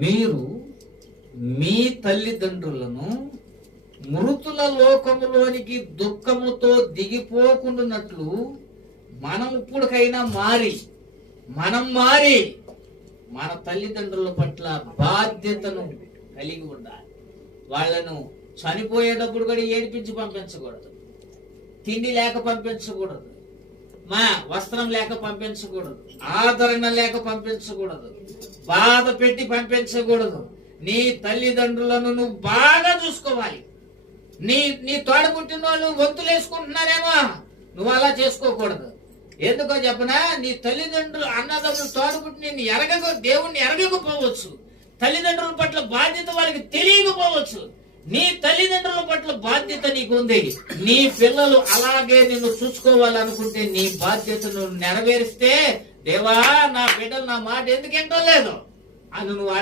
మీరు మీ తల్లిదండ్రులను మృతుల లోకములోనికి దుఃఖముతో దిగిపోకుండానట్లు మనం ఇప్పుడుకైనా మనం మారి మన తల్లిదండ్రుల పట్ల బాధ్యతను కలిగి ఉండాలి. వాళ్ళను చనిపోయేటప్పుడు కూడా ఏడిపించి పంపించకూడదు, తిండి లేక పంపించకూడదు, వస్త్రం లేక పంపించకూడదు, ఆదరణ లేక పంపించకూడదు, బాధ పెట్టి పంపించకూడదు. నీ తల్లిదండ్రులను నువ్వు బాగా చూసుకోవాలి. నీ తోడబుట్టిన వాళ్ళు వంతులేసుకుంటున్నారేమో, నువ్వు అలా చేసుకోకూడదు. ఎందుకో చెప్పనా, నీ తల్లిదండ్రులు అన్నదమ్ములు తోడబుట్టి నిన్ను దేవుణ్ణి ఎరగకపోవచ్చు, తల్లిదండ్రుల పట్ల బాధ్యత వాళ్ళకి తెలియకపోవచ్చు. నీ తల్లిదండ్రుల పట్ల బాధ్యత నీకు ఉంది. నీ పిల్లలు అలాగే నిన్ను చూసుకోవాలనుకుంటే నీ బాధ్యతను నెరవేరిస్తే, దేవా నా బిడ్డలు నా మాట ఎందుకు వింటలేదు అని నువ్వు